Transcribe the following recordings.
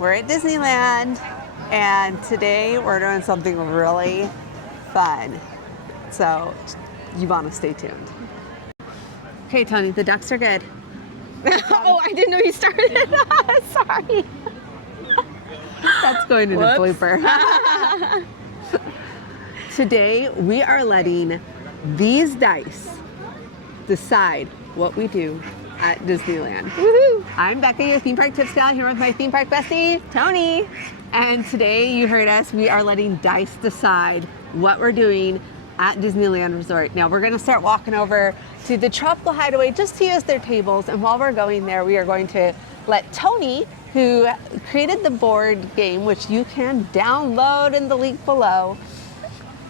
We're at Disneyland, and today we're doing something really fun. So you want to stay tuned. Okay, Tony, the ducks are good. Oh, I didn't know you started. Sorry. That's going in a blooper. Today we are letting these dice decide what we do at Disneyland. Woohoo! I'm Becky, your theme park tips gal, here with my theme park bestie, Tony. And today, you heard us, we are letting dice decide what we're doing at Disneyland Resort. Now we're gonna start walking over to the Tropical Hideaway just to use their tables. And while we're going there, we are going to let Tony, who created the board game, which you can download in the link below,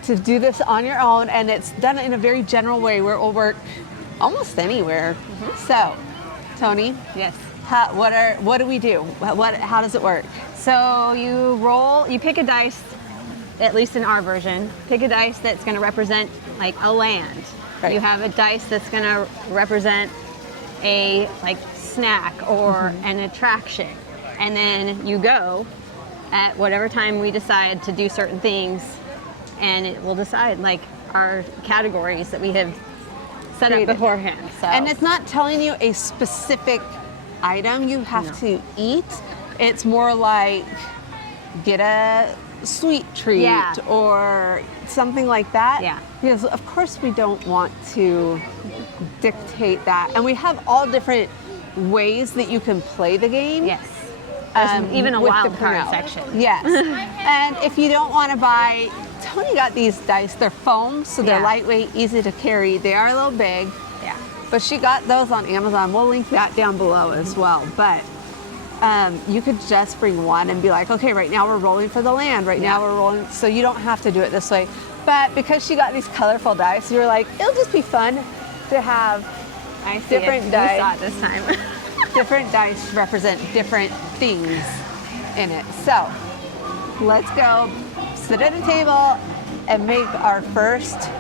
to do this on your own. And it's done in a very general way where it will work almost anywhere. So, Tony, Yes. what do we do? How does it work? So you pick a dice, at least in our version, pick a dice that's going to represent like a land. Right. You have a dice that's going to represent a like snack or an attraction. And then you go at whatever time we decide to do certain things, and it will decide like our categories that we have set up beforehand. So. And it's not telling you a specific item you have to eat. It's more like get a sweet treat or something like that. Yeah. Because of course we don't want to dictate that. And we have all different ways that you can play the game. Yes. There's even a with wild the card printout. section. Yes. And if you don't want to buy, Tony got these dice. They're foam, so they're lightweight, easy to carry. They are a little big. Yeah. But she got those on Amazon. We'll link that down below as well. But you could just bring one and be like, okay, right now we're rolling for the land. Right now we're rolling. So you don't have to do it this way. But because she got these colorful dice, you were like, it'll just be fun to have different dice. You saw it this time. Different dice represent different things in it. So let's go sit at a table and make our first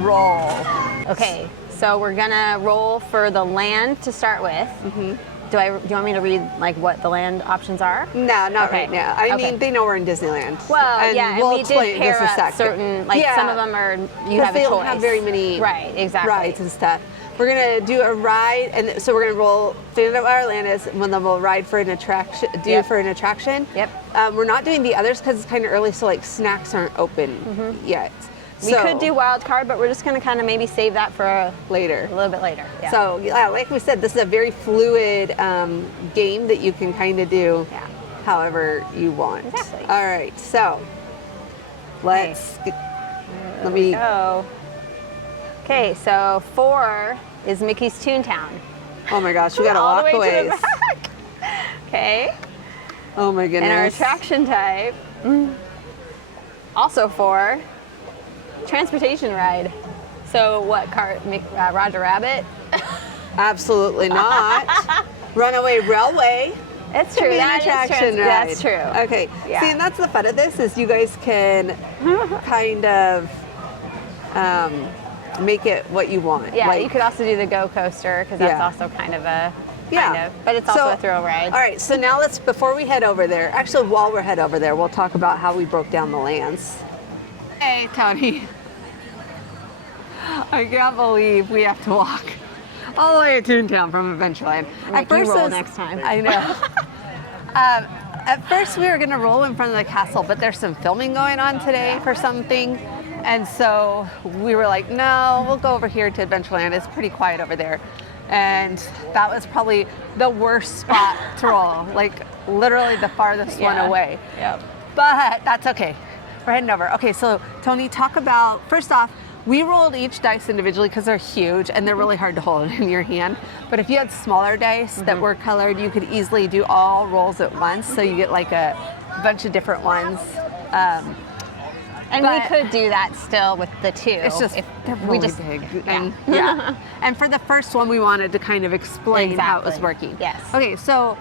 roll. Okay, so we're gonna roll for the land to start with. Do you want me to read like what the land options are? No, not right now. I mean, they know we're in Disneyland. Well, and and we'll we did explain pair in just a up second. certain, like some of them are, you have a they choice. don't have very many rides and stuff. We're gonna do a ride, and so we're gonna roll, find out what our land is, and then we'll ride for an attraction, for an attraction. Yep. We're not doing the others because it's kind of early, so like snacks aren't open yet. We could do wild card, but we're just gonna kind of maybe save that for later. A little bit later. Yeah. So like we said, this is a very fluid game that you can kind of do however you want. Exactly. All right, so let's let me go. Okay, so 4 is Mickey's Toontown. Oh my gosh, we gotta All the walk way away. to the back. Okay. Oh my goodness. And our attraction type, also 4, transportation ride. So what car? Roger Rabbit? Absolutely not. Runaway Railway. It's Could true. be an That is attraction ride. That's true. Okay. Yeah. See, and that's the fun of this is you guys can kind of make it what you want. Yeah, like, you could also do the Go Coaster because that's also kind of a but it's also a thrill ride. All right, so now before we head over there, actually while we're head over there, we'll talk about how we broke down the lands. Hey, Tony. I can't believe we have to walk all the way to Toontown from Adventureland. At first, roll next time. I know. At first, we were going to roll in front of the castle, but there's some filming going on today for something. And so we were like, no, we'll go over here to Adventureland. It's pretty quiet over there. And that was probably the worst spot to roll, like literally the farthest one away. Yep. But that's okay. We're heading over. Okay, so Tony, talk about, first off, we rolled each dice individually because they're huge and they're really hard to hold in your hand. But if you had smaller dice that were colored, you could easily do all rolls at once. So you get like a bunch of different ones. And we could do that still with the 2. It's just, they're really big. And, and for the first one, we wanted to kind of explain how it was working. Yes. Okay, so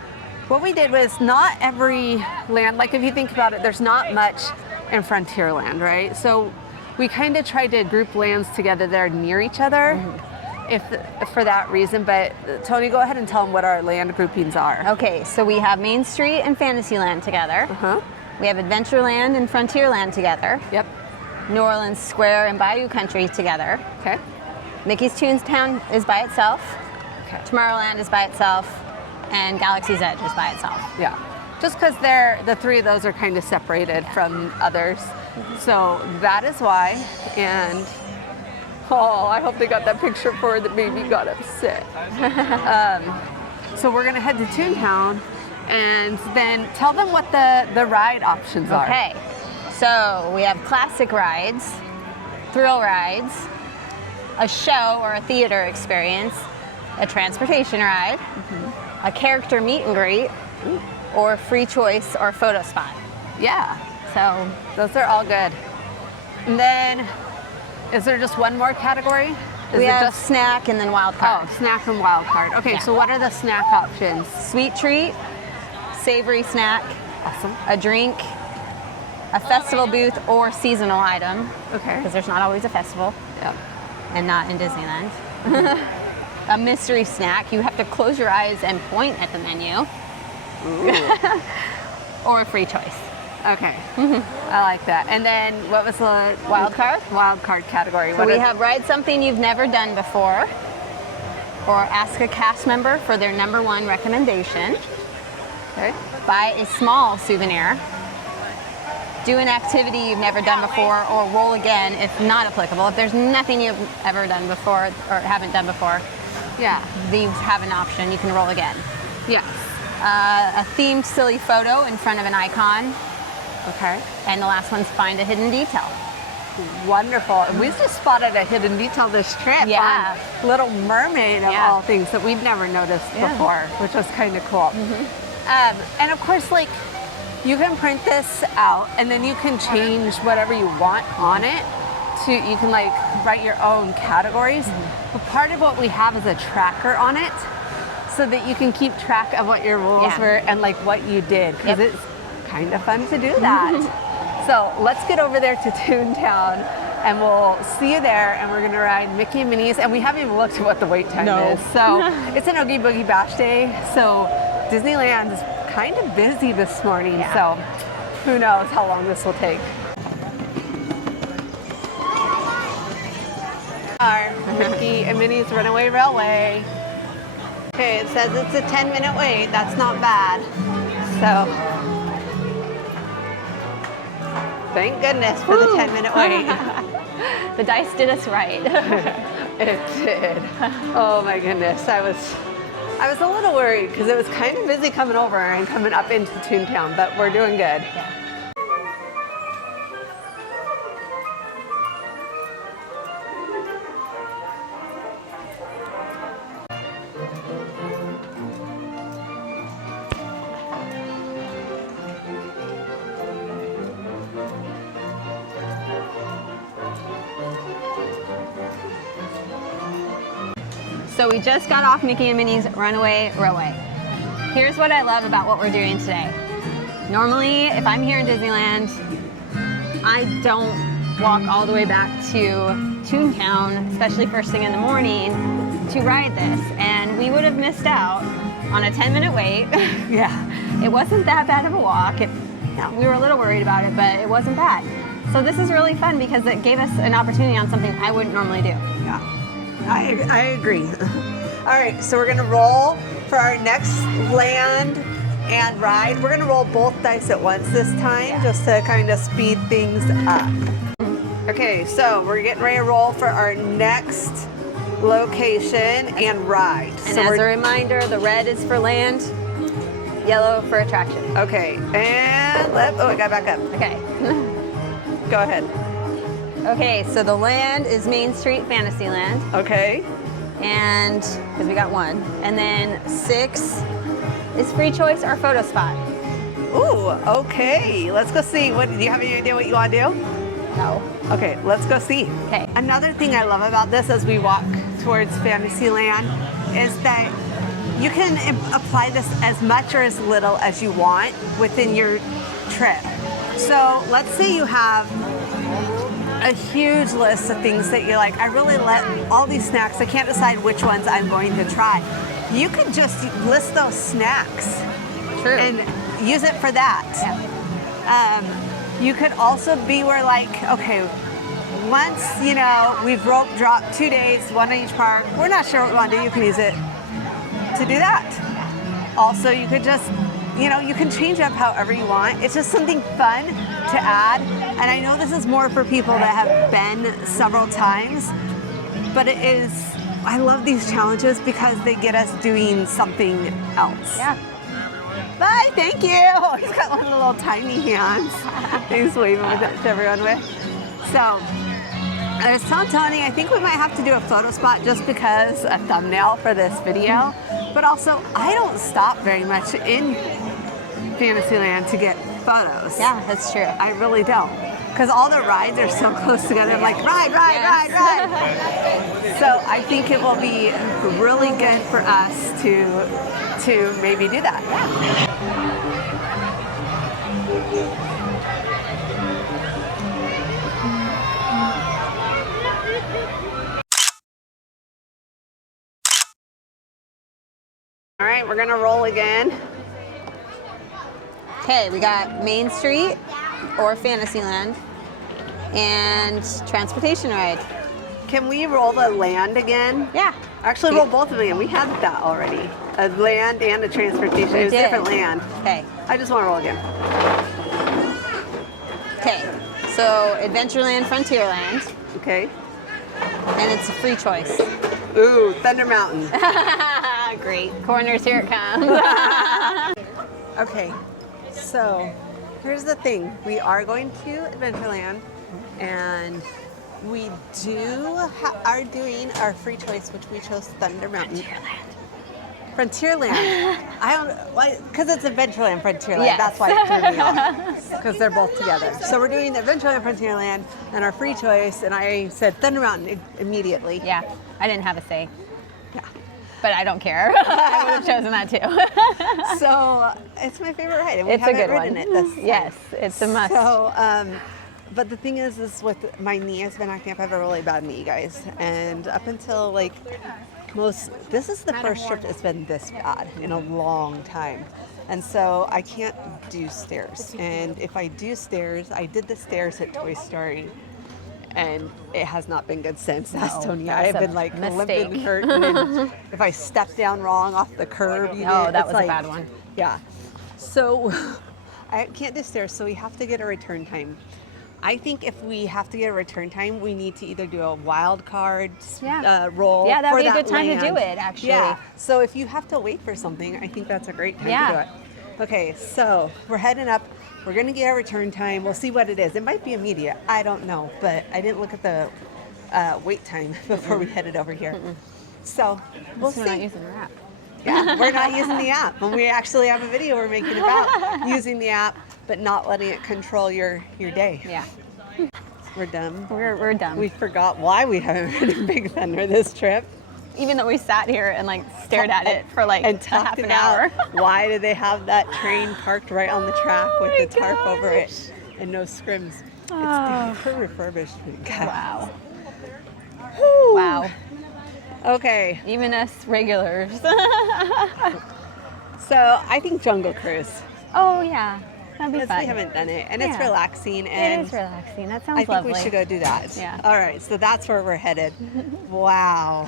what we did was not every land, like if you think about it, there's not much in Frontierland, right? So we kind of tried to group lands together that are near each other. if for that reason. But Tony, go ahead and tell them what our land groupings are. Okay, so we have Main Street and Fantasyland together. Uh-huh. We have Adventureland and Frontierland together. Yep. New Orleans Square and Bayou Country together. Okay. Mickey's Toontown is by itself. Okay. Tomorrowland is by itself. And Galaxy's Edge is by itself. Yeah. Just because the three of those are kind of separated from others. So that is why. And I hope they got that picture for her that maybe got upset. So we're gonna head to Toontown and then tell them what the ride options are. Okay. So we have classic rides, thrill rides, a show or a theater experience, a transportation ride, a character meet and greet, or free choice or photo spot. Yeah. So Those are all good. And then, is there just one more category? Is we it have just snack and then wild card. snack and wild card? Okay, Yeah. so what are the snack options? Sweet treat, savory snack, Awesome. a drink, a festival booth or seasonal item, Okay. because there's not always a festival, Yep. and not in Disneyland. A mystery snack, you have to close your eyes and point at the menu. Or a free choice. Okay. I like that. And then what was the Wild card? Wild card category. So What we is- have ride something you've never done before, or ask a cast member for their #1 recommendation, Okay. buy a small souvenir, do an activity you've never done before, or roll again if not applicable. If there's nothing you've ever done before or haven't done before, Yeah. these have an option, you can roll again. Yes. A themed silly photo in front of an icon, Okay. and the last one's find a hidden detail. Wonderful. And we just spotted a hidden detail this trip Yeah. on Little Mermaid of Yeah. all things that we'd never noticed Yeah. before, which was kind of cool. And of course, like, you can print this out and then you can change whatever you want on it. You can like write your own categories. But part of what we have is a tracker on it so that you can keep track of what your rules Yeah. were and like what you did, because Yep. it's kind of fun to do that. So let's get over there to Toontown and we'll see you there, and we're gonna ride Mickey and Minnie's, and we haven't even looked at what the wait time No. is. So it's an Oogie Boogie Bash Day, so Disneyland is kind of busy this morning, Yeah. so who knows how long this will take. Our Mickey and Minnie's Runaway Railway. Okay, it says it's a 10-minute wait. That's not bad. So, thank goodness for the 10-minute wait. The dice did us right. It did. Oh my goodness. I was a little worried because it was kind of busy coming over and coming up into Toontown, but we're doing good. Yeah. So we just got off Mickey and Minnie's Runaway Railway. Here's what I love about what we're doing today. Normally, if I'm here in Disneyland, I don't walk all the way back to Toontown, especially first thing in the morning, to ride this. And we would have missed out on a 10-minute wait. Yeah. It wasn't that bad of a walk. We were a little worried about it, but it wasn't bad. So this is really fun because it gave us an opportunity on something I wouldn't normally do. Yeah. I agree. All right, so we're gonna roll for our next land and ride. We're gonna roll both dice at once this time, just to kind of speed things up. Okay, so we're getting ready to roll for our next location and ride. And so as a reminder, the red is for land, yellow for attraction. okay, and I got back up. Okay. Go ahead. Okay, so the land is Main Street Fantasyland, Okay. and because we got one, and then 6 is free choice or photo spot. Ooh, okay. Let's go see. Do you have any idea what you want to do? No. Okay, let's go see. Okay. Another thing I love about this as we walk towards Fantasyland is that you can apply this as much or as little as you want within your trip. So let's say you have a huge list of things that you're like, I really let all these snacks, I can't decide which ones I'm going to try. You could just list those snacks. True. And use it for that. Yeah. You could also be where like, okay, once, you know, we've rope dropped 2 days, one in each park, we're not sure what we want to do, you can use it to do that. Also, you could just, you know, you can change up however you want. It's just something fun to add. And I know this is more for people that have been several times, but it is, I love these challenges because they get us doing something else. Yeah. Bye, thank you. He's got one of the little tiny hands. He's waving with it to everyone with. So, I was telling Tony, I think we might have to do a photo spot just because a thumbnail for this video. But also, I don't stop very much in Fantasyland to get photos. Yeah, that's true. I really don't. Because all the rides are so close together. I'm like, ride. So I think it will be really good for us to maybe do that. All right, we're gonna roll again. Okay, we got Main Street or Fantasyland and transportation ride. Can we roll the land again? Yeah. Actually, roll both of them again. We had that already. A land and a transportation. It was a different land. Okay. I just want to roll again. Okay. So Adventureland, Frontierland, Okay. and it's a free choice. Ooh, Thunder Mountain. Great. Corners, here it comes. Okay, so here's the thing. We are going to Adventureland, and we are doing our free choice, which we chose Thunder Mountain. Frontierland. I don't, because it's Adventureland, Frontierland. Yes. That's why it threw me off, because they're both together. So we're doing Adventureland, Frontierland, and our free choice, and I said Thunder Mountain immediately. Yeah, I didn't have a say. Yeah. But I don't care. I would have chosen that too. So it's my favorite ride, and we It's a haven't good ridden one. it this time. Yes, it's a must. So, but the thing is with my knee has been acting up. I have a really bad knee, guys, and up until like this is the first trip that's been this bad in a long time, and so I can't do stairs. And if I do stairs, I did the stairs at Toy Story, and it has not been good since. That's Tony. I have been like limping, hurting, and if I step down wrong off the curb, that was a bad one. Yeah. So I can't do stairs, so we have to get a return time. I think if we have to get a return time, we need to either do a wild card roll. Yeah, that would for be a that good time land. to do it, actually. Yeah. So if you have to wait for something, I think that's a great time to do it. Okay, so we're heading up. We're going to get our return time. We'll see what it is. It might be immediate. I don't know, but I didn't look at the wait time before we headed over here. So we'll see. We're not using our app. Yeah, we're not using the app. And we actually have a video we're making about using the app, but not letting it control your day. Yeah. We're dumb. We're dumb. We forgot why we haven't ridden Big Thunder this trip. Even though we sat here and like stared at it for like and half talked an about hour. why did they have that train parked right on the track with the tarp over it and no scrims. It's for refurbishment, guys. Wow. Whew. Wow. Okay. Even us regulars. So I think Jungle Cruise. Oh yeah. That'd be Because fun. we haven't done it, and it's Yeah. relaxing, and It is relaxing. That sounds I think lovely. we should go do that. Yeah. All right, so that's where we're headed. Wow.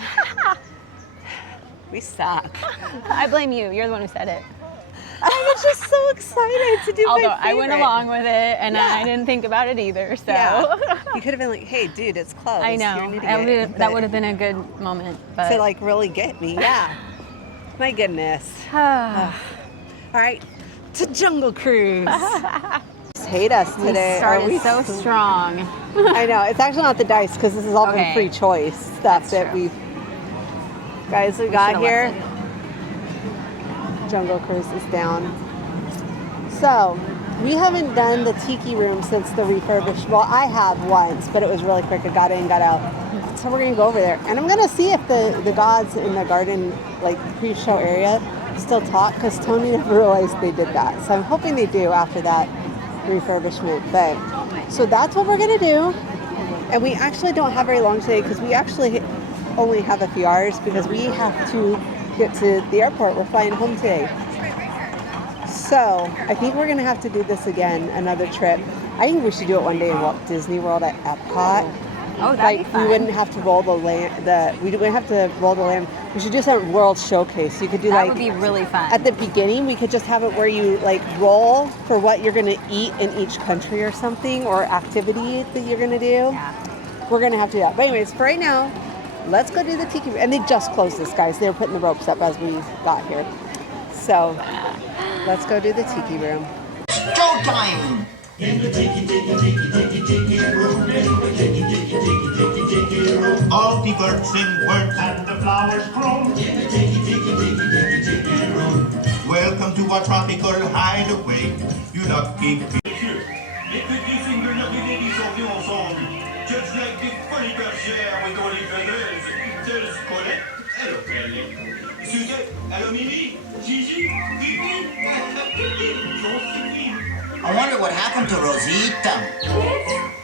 We suck. I blame you. You're the one who said it. I was just so excited to do Although my favorite. I went along with it and Yeah. I didn't think about it either. So Yeah. You could have been like, hey, dude, it's closed. I You're know an idiot. that would have been a good moment. But to like really get me. Yeah. My goodness. All right, to Jungle Cruise. Hate us we today. started so strong. I know. It's actually not the dice because this is all been Okay. free choice stuff That's that true. we got should've here. listened. Jungle Cruise is down. So we haven't done the tiki room since the refurbished. Well, I have once, but it was really quick. I got in, got out. So we're gonna go over there, and I'm gonna see if the gods in the garden, like pre-show area, still talk, because Tony never realized they did that. So I'm hoping they do after that refurbishment. But so that's what we're gonna do. And we actually don't have very long today because we actually only have a few hours because we have to get to the airport. We're flying home today. So I think we're going to have to do this again, another trip. I think we should do it one day in Walt Disney World at Epcot. Oh, that'd be fun. We wouldn't have to roll the land. We wouldn't have to roll the land. We should do some World Showcase. You could do That like would be really fun. at the beginning. We could just have it where you like roll for what you're going to eat in each country or something, or activity that you're going to do. Yeah. We're going to have to do that. But anyways, for right now, let's go do the tiki. And they just closed this, guys. They were putting the ropes up as we got here. So let's go do the tiki room. Showtime! In the tiki room, all the birds sing words and the flowers grow. In the tiki room. Welcome to our tropical hideaway, you lucky people. Les petits singles qui chantent ensemble, just like the funny bergère with all the feathers. There's Colette, hello Kelly. Suzette, hello Mimi, Gigi, Pipi, Josephine. I wonder what happened to Rosita.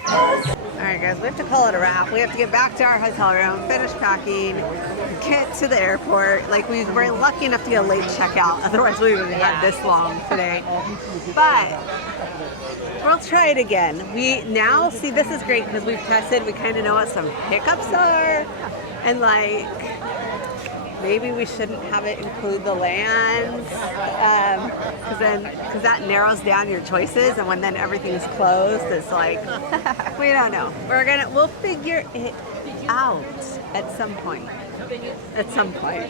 All right, guys, we have to call it a wrap. We have to get back to our hotel room, finish packing, get to the airport. Like, we were lucky enough to get a late checkout. Otherwise, we would have had this long today. But we'll try it again. We now, see, this is great because we've tested. We kind of know what some hiccups are. And, like, maybe we shouldn't have it include the lands, because that narrows down your choices, and when then everything's closed, it's like, we don't know. We'll figure it out at some point. At some point.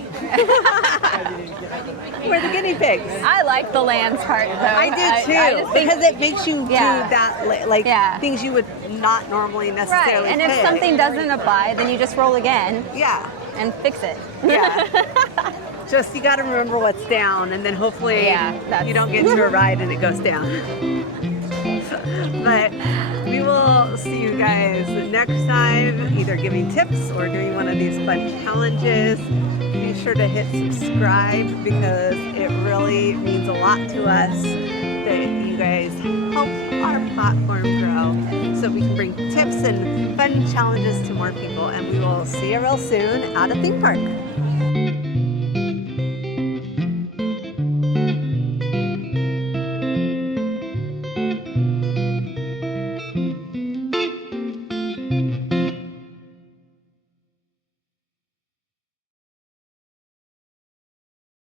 We're the guinea pigs. I like the lands part, though. I do too, I just think, because it makes you do that, like things you would not normally right. necessarily And if pick. something doesn't apply, then you just roll again. Yeah. And fix it. Yeah. Just you got to remember what's down, and then hopefully you don't get to a ride and it goes down. But we will see you guys next time, either giving tips or doing one of these fun challenges. Be sure to hit subscribe because it really means a lot to us that you guys help our platform grow so we can bring tips and fun challenges to more people. And we will see you real soon at a theme park.